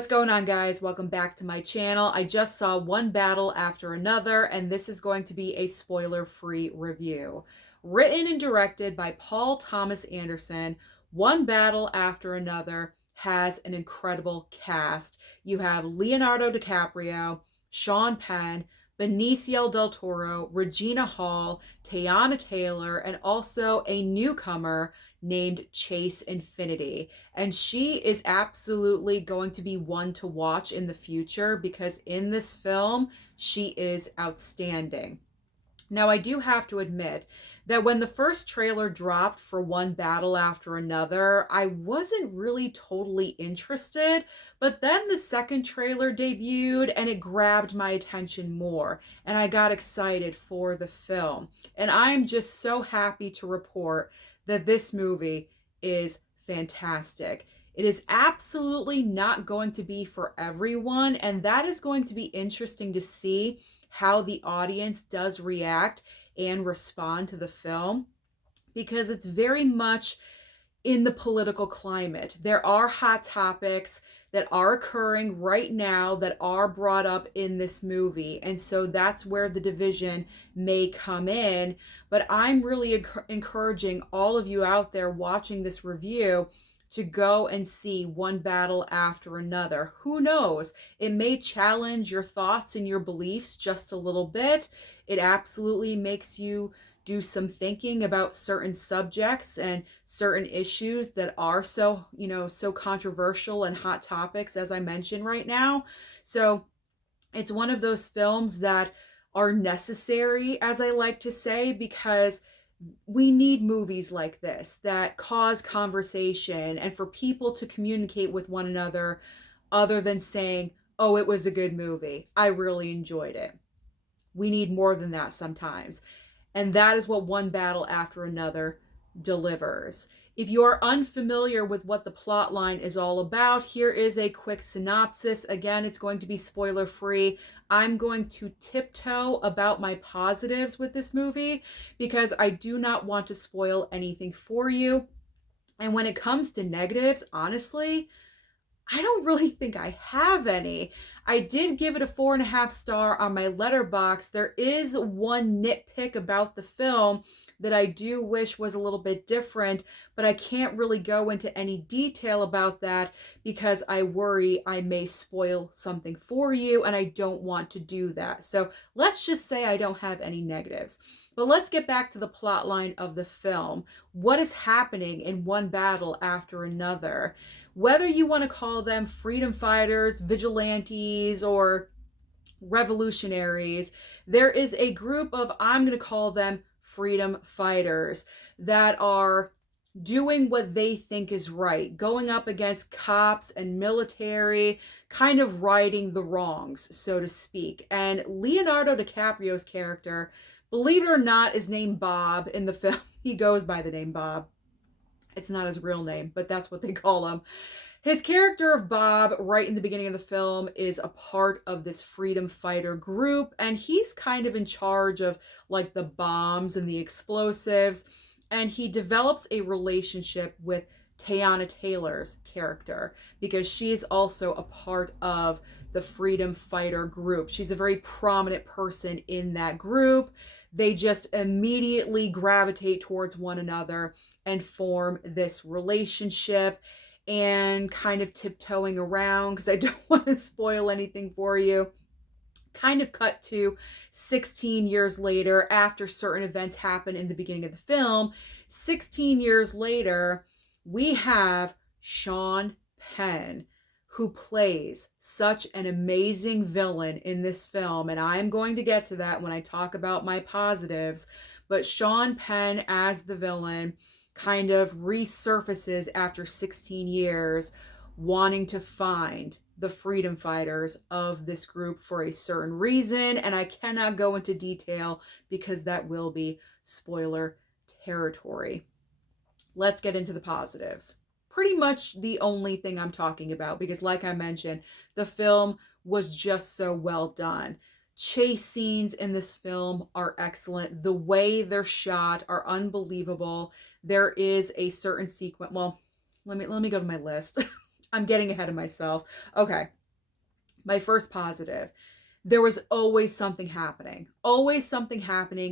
What's going on, guys? Welcome back to my channel. I just saw one battle after another, and this is going to be a spoiler-free review. Written and directed by Paul Thomas Anderson, One Battle After Another has an incredible cast. You have Leonardo DiCaprio, Sean Penn, Benicio del Toro, Regina Hall, Teyana Taylor, and also a newcomer named Chase Infinity. And she is absolutely going to be one to watch in the future because in this film, she is outstanding. Now, I do have to admit that when the first trailer dropped for One Battle After Another, I wasn't really totally interested, but then the second trailer debuted and it grabbed my attention more, and I got excited for the film. And I'm just so happy to report that this movie is fantastic. It is absolutely not going to be for everyone, and that is going to be interesting to see how the audience does react and respond to the film, because it's very much in the political climate. There are hot topics that are occurring right now that are brought up in this movie. And so that's where the division may come in. But I'm really encouraging all of you out there watching this review to go and see One Battle After Another. Who knows? It may challenge your thoughts and your beliefs just a little bit. It absolutely makes you do some thinking about certain subjects and certain issues that are so, so controversial and hot topics, as I mentioned right now. So it's one of those films that are necessary, as I like to say, because we need movies like this that cause conversation and for people to communicate with one another other than saying, oh, it was a good movie, I really enjoyed it. We need more than that sometimes. And that is what One Battle After Another delivers. If you are unfamiliar with what the plot line is all about, here is a quick synopsis. Again, it's going to be spoiler free. I'm going to tiptoe about my positives with this movie because I do not want to spoil anything for you. And when it comes to negatives, honestly, I don't really think I have any. I did give it a 4.5 star on my Letterboxd. There is one nitpick about the film that I do wish was a little bit different, but I can't really go into any detail about that because I worry I may spoil something for you, and I don't want to do that. So let's just say I don't have any negatives. But let's get back to the plot line of the film. What is happening in One Battle After Another? Whether you want to call them freedom fighters, vigilantes, or revolutionaries, there is a group of, I'm going to call them freedom fighters, that are doing what they think is right, going up against cops and military, kind of righting the wrongs, so to speak. And Leonardo DiCaprio's character, believe it or not, is named Bob in the film. He goes by the name Bob. It's not his real name, but that's what they call him. His character of Bob, right in the beginning of the film, is a part of this freedom fighter group, and he's kind of in charge of like the bombs and the explosives, and he develops a relationship with Teyana Taylor's character because she's also a part of the freedom fighter group. She's a very prominent person in that group. They just immediately gravitate towards one another and form this relationship, and kind of tiptoeing around because I don't want to spoil anything for you. Kind of cut to 16 years later, after certain events happen in the beginning of the film. 16 years later, we have Sean Penn, who plays such an amazing villain in this film. And I'm going to get to that when I talk about my positives. But Sean Penn as the villain kind of resurfaces after 16 years, wanting to find the freedom fighters of this group for a certain reason. And I cannot go into detail because that will be spoiler territory. Let's get into the positives. Pretty much the only thing I'm talking about because, like I mentioned, the film was just so well done. Chase scenes in this film are excellent. The way they're shot are unbelievable. There is a certain sequence. Well, let me go to my list. I'm getting ahead of myself. Okay, my first positive. There was always something happening,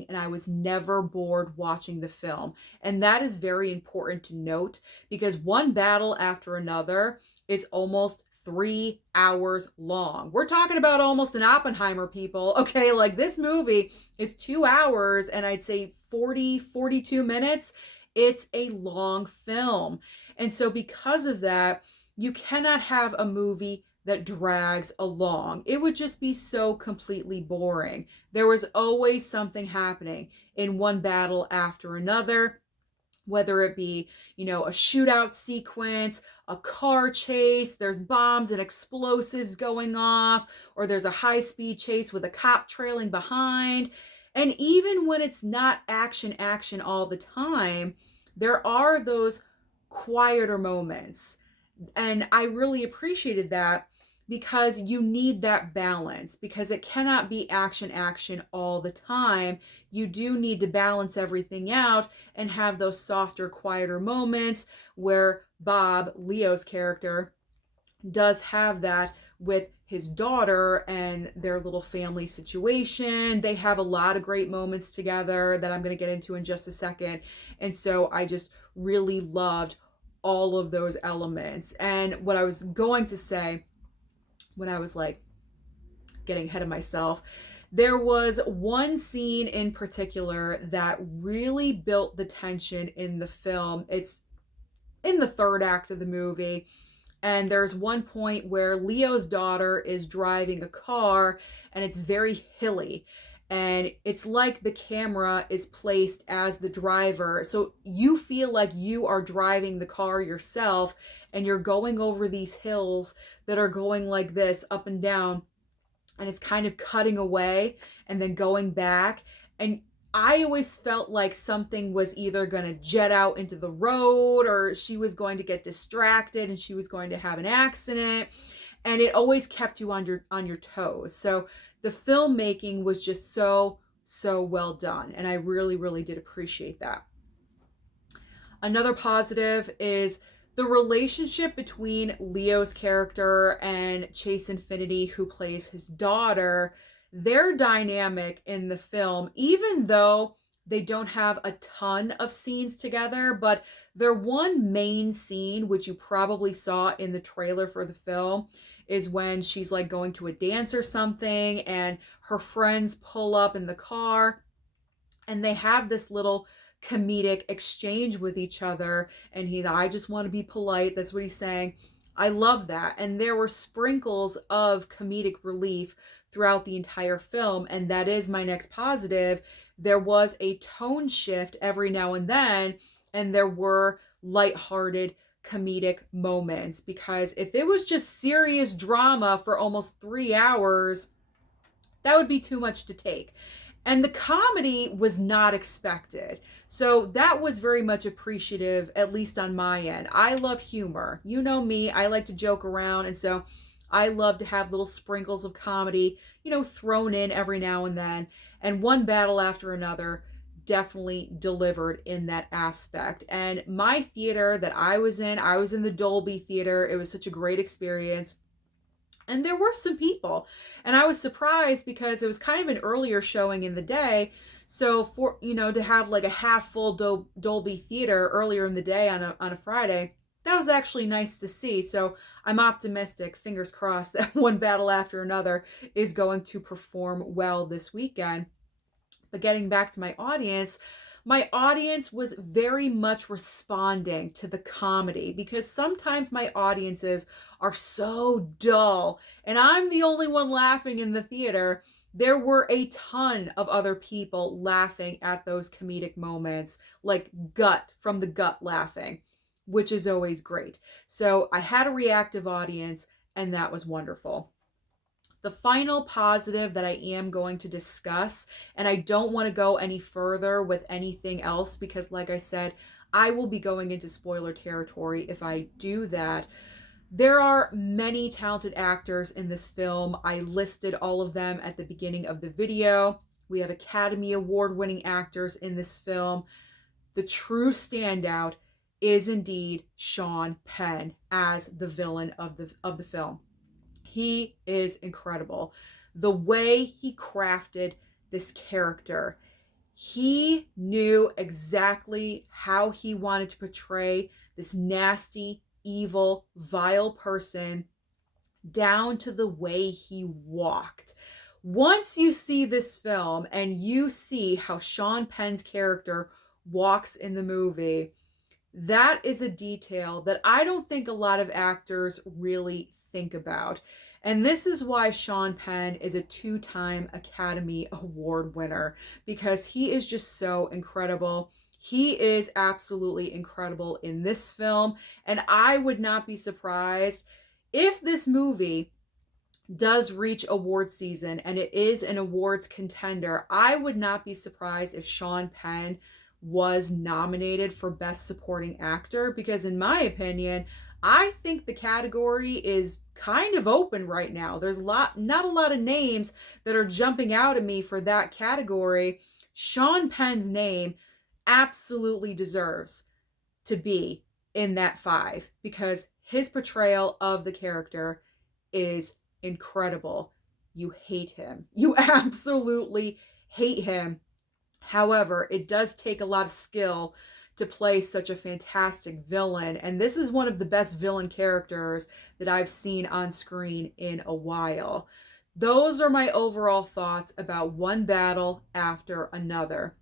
and I was never bored watching the film. And that is very important to note because one battle after another is almost 3 hours long. We're talking about almost an Oppenheimer, people. Okay, like this movie is 2 hours and I'd say 42 minutes. It's a long film. And so, because of that, you cannot have a movie that drags along. It would just be so completely boring. There was always something happening in one battle after another, whether it be, a shootout sequence, a car chase, there's bombs and explosives going off, or there's a high-speed chase with a cop trailing behind. And even when it's not action all the time, there are those quieter moments. And I really appreciated that because you need that balance because it cannot be action all the time. You do need to balance everything out and have those softer, quieter moments where Bob, Leo's character, does have that with his daughter and their little family situation. They have a lot of great moments together that I'm going to get into in just a second. And so I just really loved all of those elements. And what I was going to say when I was like getting ahead of myself, there was one scene in particular that really built the tension in the film. It's in the third act of the movie. And there's one point where Leo's daughter is driving a car and it's very hilly. And it's like the camera is placed as the driver. So you feel like you are driving the car yourself and you're going over these hills that are going like this up and down. And it's kind of cutting away and then going back. And I always felt like something was either going to jet out into the road or she was going to get distracted and she was going to have an accident. And it always kept you on your toes. So the filmmaking was just so well done. And I really did appreciate that. Another positive is the relationship between Leo's character and Chase Infinity, who plays his daughter. Their dynamic in the film, even though they don't have a ton of scenes together, but their one main scene, which you probably saw in the trailer for the film, is when she's like going to a dance or something and her friends pull up in the car and they have this little comedic exchange with each other. And I just want to be polite. That's what he's saying. I love that. And there were sprinkles of comedic relief throughout the entire film. And that is my next positive. There was a tone shift every now and then, and there were lighthearted comedic moments. Because if it was just serious drama for almost 3 hours, that would be too much to take. And the comedy was not expected. So that was very much appreciative, at least on my end. I love humor. You know me, I like to joke around. And so I love to have little sprinkles of comedy, thrown in every now and then. And one battle after another definitely delivered in that aspect. And my theater that I was in the Dolby Theater. It was such a great experience. And there were some people, and I was surprised because it was kind of an earlier showing in the day. So for, to have like a half full Dolby Theater earlier in the day on a Friday, that was actually nice to see. So I'm optimistic, fingers crossed, that one battle after another is going to perform well this weekend. But getting back to my audience was very much responding to the comedy because sometimes my audiences are so dull and I'm the only one laughing in the theater. There were a ton of other people laughing at those comedic moments, like from the gut laughing, which is always great. So I had a reactive audience and that was wonderful. The final positive that I am going to discuss, and I don't want to go any further with anything else because, like I said, I will be going into spoiler territory if I do that. There are many talented actors in this film. I listed all of them at the beginning of the video. We have Academy Award winning actors in this film. The true standout is indeed Sean Penn as the villain of the film. He is incredible. The way he crafted this character, he knew exactly how he wanted to portray this nasty, evil, vile person down to the way he walked. Once you see this film and you see how Sean Penn's character walks in the movie, that is a detail that I don't think a lot of actors really think about. And this is why Sean Penn is a two-time Academy Award winner, because he is just so incredible. He is absolutely incredible in this film, and I would not be surprised if this movie does reach award season and it is an awards contender. I would not be surprised if Sean Penn was nominated for Best Supporting Actor, because in my opinion, I think the category is kind of open right now. There's not a lot of names that are jumping out at me for that category. Sean Penn's name absolutely deserves to be in that five, because his portrayal of the character is incredible. You hate him. You absolutely hate him. However, it does take a lot of skill to play such a fantastic villain, and this is one of the best villain characters that I've seen on screen in a while. Those are my overall thoughts about One Battle After Another.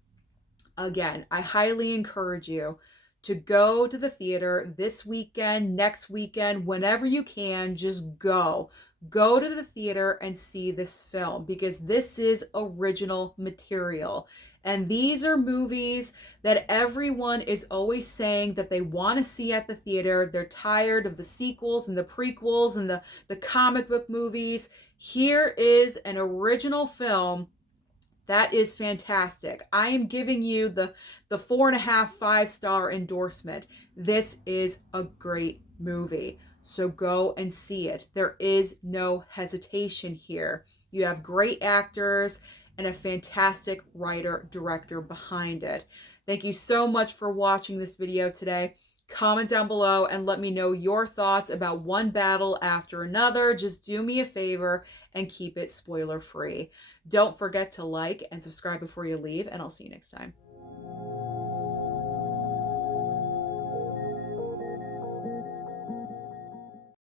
Again, I highly encourage you to go to the theater this weekend, next weekend, whenever you can. Just go. Go to the theater and see this film, because this is original material. And these are movies that everyone is always saying that they want to see at the theater. They're tired of the sequels and the prequels and the comic book movies. Here is an original film that is fantastic. I am giving you the 4.5, 5-star endorsement. This is a great movie. So go and see it. There is no hesitation here. You have great actors and a fantastic writer, director behind it. Thank you so much for watching this video today. Comment down below and let me know your thoughts about One Battle After Another. Just do me a favor and keep it spoiler free. Don't forget to like and subscribe before you leave, and I'll see you next time.